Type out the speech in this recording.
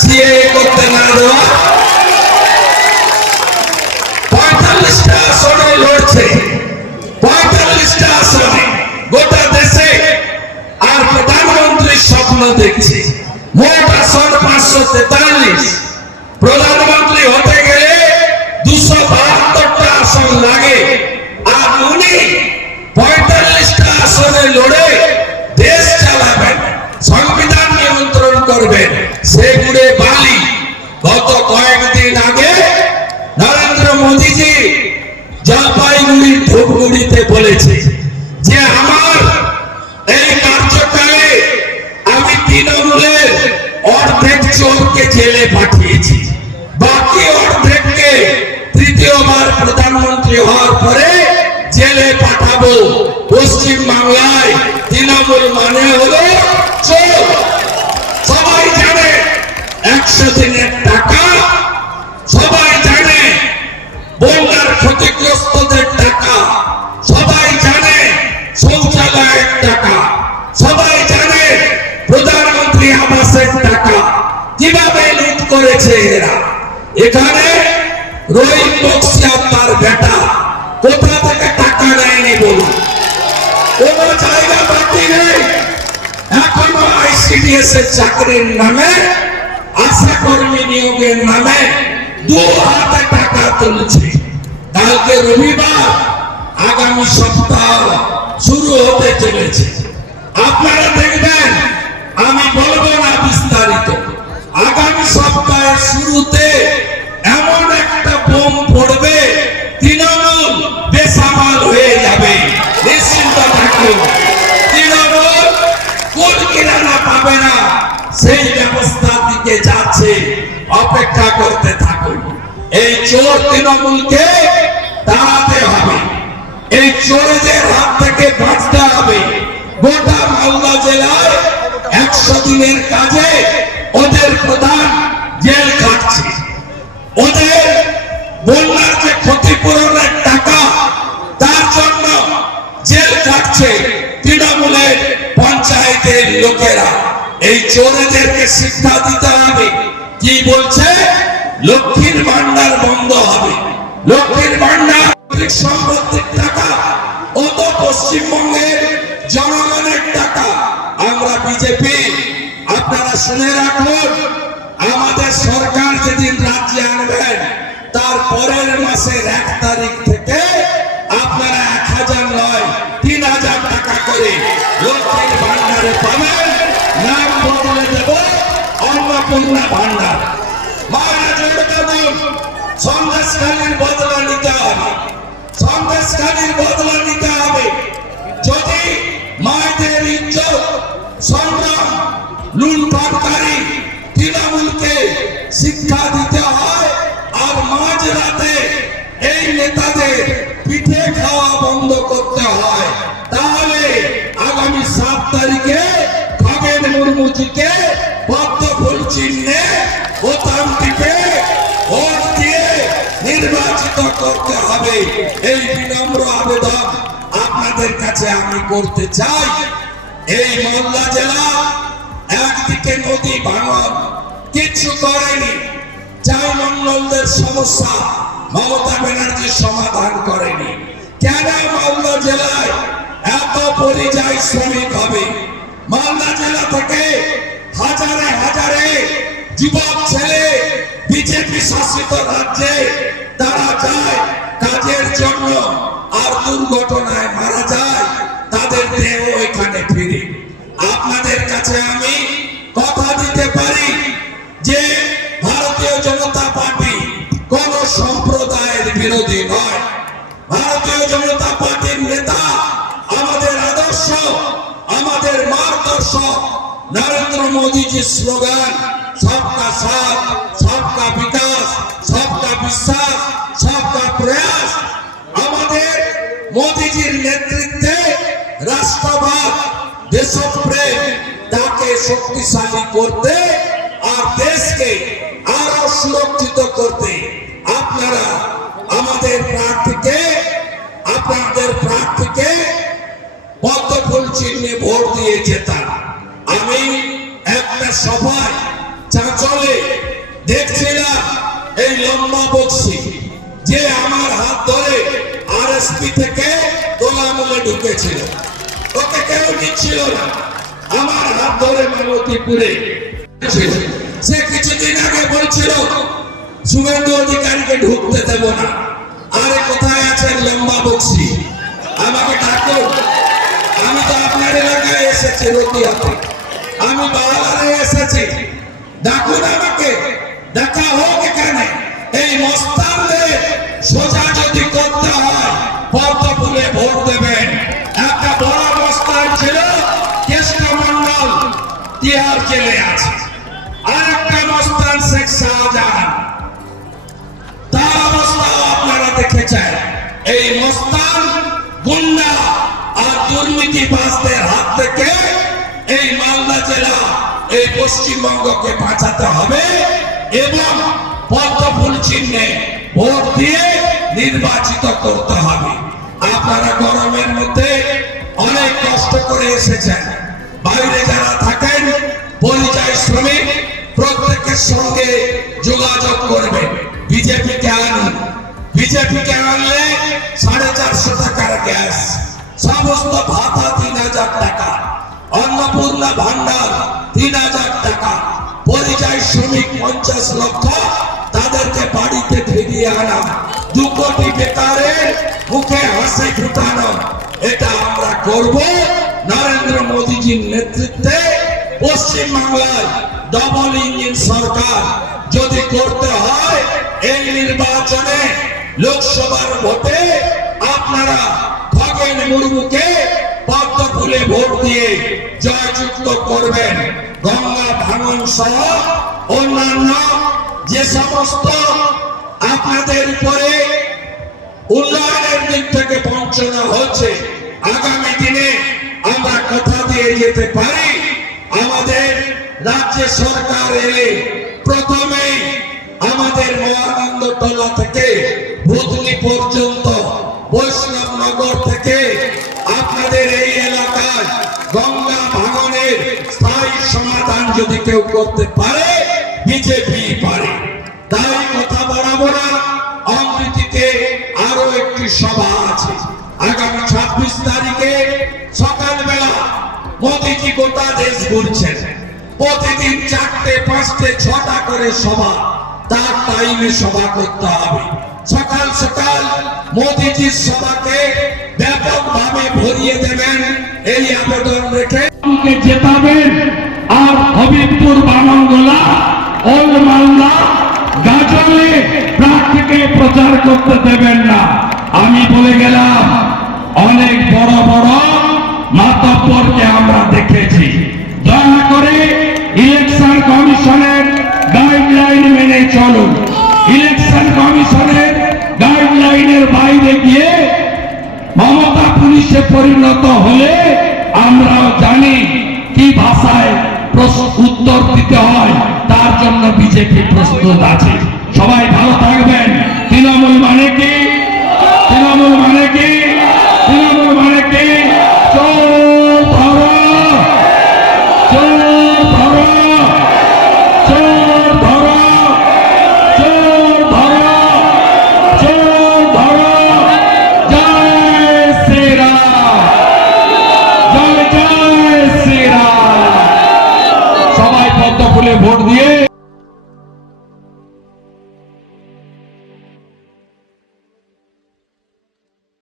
CA করতে না দেওয়া। পঁয়তাল্লিশটা আসনে লড়ছে। পঁয়তাল্লিশটা আসনে গোটা দেশে আর প্রধানমন্ত্রীর স্বপ্ন দেখছে। মোট আসন পাঁচশো তেতাল্লিশ। প্রধানমন্ত্রী হতে গেলে দুশো বাহাত্তরটা আসন লাগে। আর উনি পঁয়তাল্লিশটা আসনে লড়ে দেশ চালাবেন, সংবিধান নিয়ন্ত্রণ করবেন। সেগুড়ে বালি গত কয়েকদিন আগে নরেন্দ্র মোদীজি জলপাইগুড়ির ধূপগুড়িতে বলেছে যে আমার এই কার্যকালে আমি তৃণমূলের অর্ধেক চোরকে জেলে পাঠিয়েছি। বাকি অর্ধেককে তৃতীয়বার প্রধানমন্ত্রী হওয়ার পরে জেলে পাঠাবো। পশ্চিম বাংলায় তৃণমূল মানে হলো চোর। সবাই জানে একশো দিনের শৌচালয়ের টাকা। সবাই জানে, প্রধানমন্ত্রী আবাসের টাকা। কীভাবে লুট করেছে এরা? এখানে রহিম বক্সি আর তার বেটা। কোথা থেকে টাকা নেয়নি বলুন? কোন জায়গা বাকি নেই। এখনও আইসিডিএস এর চাকরির নামে, আশা কর্মী নিয়োগের নামে দু হাতে টাকা তুলছে। কালকে রবিবার, আগামী সপ্তাহ। শুরু হতে চলেছে। আপনারা দেখবেন, আমি বলব না বিস্তারিত। আগামী সপ্তাহের শুরুতে এমন একটা বোম পড়বে, তৃণমূল বেসামাল হয়ে যাবে। নিশ্চিন্ত থাকুন। তৃণমূল কোন কিরানা পাবে না, সেই ব্যবস্থার দিকে যাচ্ছে। অপেক্ষা করতে থাকুন। এই চোর তৃণমূলকে দাঁড়াতে হবে। এই চোরদের হাত থেকে বাঁচতে হবে। গোটা মালদা জেলায় একশো দিনের কাজে ওদের প্রধান জেল কাটছে ওদের বন্যার যে ক্ষতিপূরণের টাকা, তার জন্য জেল কাটছে তৃণমূলের পঞ্চায়েতের লোকেরা। এই চোরেদেরকে শিক্ষা দিতে হবে। কি বলছে? লক্ষ্মীর ভান্ডার বন্ধ হবে। লক্ষ্মীর বিজেপি, আপনারা শুনে রাখুন, আমাদের সরকার যেদিন রাজ্যে আনবেন, তার পরের মাসের এক তারিখ থেকে আপনারা এক হাজার নয়, তিন হাজার টাকা করে লক্ষ্মীর ভান্ডারে পাবেন। নাম বদলে দেব, অন্নপূর্ণা ভান্ডার মায়েরা সন্দেশকালীর বদলা নিতে হবে। সন্দেশকালীর বদলা শিক্ষা দিতে হয় আর মাঝ রাতে এই নেতাদের পিঠে খাওয়া বন্ধ করতে হয়। তাহলে আগামী সাত তারিখে খগেন মুর্মুজিকে পদ্ম ফুল চিহ্নে নির্বাচিত করতে হবে। এই বিনম্র আবেদন আপনাদের কাছে আমি করতে চাই। এই মালদা জেলা একদিকে নদী ভাঙন কিছু করেনি। চার মন্ডলদের সমস্যা, মমতা ব্যানার্জি সমাধান করেনি। কেন মালদা জেলায় এত পরিযায়ী শ্রমিক হবে? মালদা জেলা থেকে হাজারে হাজারে যুবক ছেলে বিজেপি শাসিত রাজ্যে তারা যায় কাজের জন্য আর দুর্ঘটনায় মারা যায়, তাদের দেহ এখানে ফিরে। আপনাদের কাছে আমি কথা দিতে পারি? যে ভারতীয় জনতা পার্টি কোন সম্প্রদায়ের বিরোধী নয়। ভারতীয় জনতা পার্টির নেতা আমাদের আদর্শ, আমাদের মার্গদর্শক নরেন্দ্র মোদীজির স্লোগান, সবকা সাথ, সবকা বিকাশ, সবকা বিশ্বাস, সবকা প্রয়াস। আমাদের মোদীজির নেতৃত্বে রাষ্ট্রবাদ, দেশপ্রেম, তাকে শক্তিশালী করতে আর দেশকে আরও সুরক্ষিত করতে আপনারা আমাদের প্রার্থীকে, আপনাদের প্রার্থীকে পদ্ম ফুল চিহ্নে ভোট দিয়ে যেতাম আমি একটা সভায় চাঁচলে দেখছিলাম এই লম্বা বক্সি যে আমার হাত ধরে আরএসপি থেকে দোলামূলে ঢুকেছিল। ওকে কেউ নিচ্ছিল না। আমার হাত ধরে মালতীপুরে ছিল। সে কিছুদিন আগে বলছিল শুভেন্দু অধিকারীকে ঢুকতে দেব না। আরে কোথায় আছেন লম্বা বক্সি আমাকে ডাকো। আমি তো আপনার এলাকায় এসেছি রতিয়াতে আমি বাংলারে এসেছি। ডাকুন আমাকে। দেখা হোক এখানে। এই মস্তানদের সোজা যদি করতে হয়, পদ্ম ফুলে ভোট দেবেন। একটা বড় মস্তান ছিল কৃষ্ণ মন্ডল তিহার জেলে আছে। পশ্চিমবঙ্গকে বাঁচাতে হবে এবং পদ্ম ফুল চিহ্নে ভোট দিয়ে নির্বাচিত করতে হবে। আপনারা গরমের মধ্যে অনেক কষ্ট করে এসেছেন। বাইরে যারা থাকেন, পরিযায়ী শ্রমিক প্রত্যেকের সঙ্গে যোগাযোগ করবেন বিজেপিকে আনুন বিজেপিকে আনলে? সাড়ে চারশো টাকার গ্যাস। সমস্ত ভাতা তিন হাজার টাকা। অন্নপূর্ণা ভান্ডার তিন হাজার টাকা। পরিযায়ী শ্রমিক পঞ্চাশ লক্ষ। তাদেরকে বাড়িতে ফিরিয়ে আনা। দু কোটি বেকারের মুখে হাসি ফুটানো। এটা আমরা করব। নরেন্দ্র মোদীজির নেতৃত্বে পশ্চিম বাংলায় ডবল ইঞ্জিন সরকার যদি করতে হয়, এই নির্বাচনে লোকসভার ভোটে আপনারা খগেন মুর্মুকে পদ্ম ফুলে ভোট দিয়ে জয়যুক্ত করবেন। গঙ্গা ভাঙন সহ অন্যান্য যে সমস্ত আপনাদের উপরে উন্নয়নের দিক থেকে বঞ্চনা হচ্ছে, আগামী দিনে আমরা কথা দিয়ে যেতে পারি। আমাদের রাজ্য সরকার এলে প্রথমেই আমাদের মহানন্দ টলা থেকে ভুতলি পর্যন্ত বৈষ্ণব নগর থেকে আপনাদের এই এলাকায় গঙ্গা ভাঙনের স্থায়ী সমাধান যদি কেউ করতে পারে, বিজেপি পারে। তাই গোটা দেশ ঘুরছেন। প্রতিদিন চারটে, পাঁচটে, ছটা করে সভা। তার টাইমে সভা করতে হবে। সকাল সকাল মোদীজির সভাকে ব্যাপকভাবে ভরিয়ে দেবেন। এই আবেদন রেখে জেতাবেন আর হবিবপুর বামঙ্গলা ওল্ড মালদা, গাজলে প্রার্থীকে প্রচার করতে দেবেন না। আমি বলে গেলাম, অনেক বড় বড় মাতব্বরকে আমরা দেখেছি। দয়া করে ইলেকশন কমিশনের গাইডলাইন মেনে চলুন। ইলেকশন কমিশনের গাইডলাইনের বাইরে গিয়ে মমতা পুলিশে পরিণত হলে আমরাও জানি কি ভাষায় উত্তর দিতে হয়। তার জন্য বিজেপি প্রস্তুত আছে। সবাই ভালো থাকবেন। বলে ভোট দিয়ে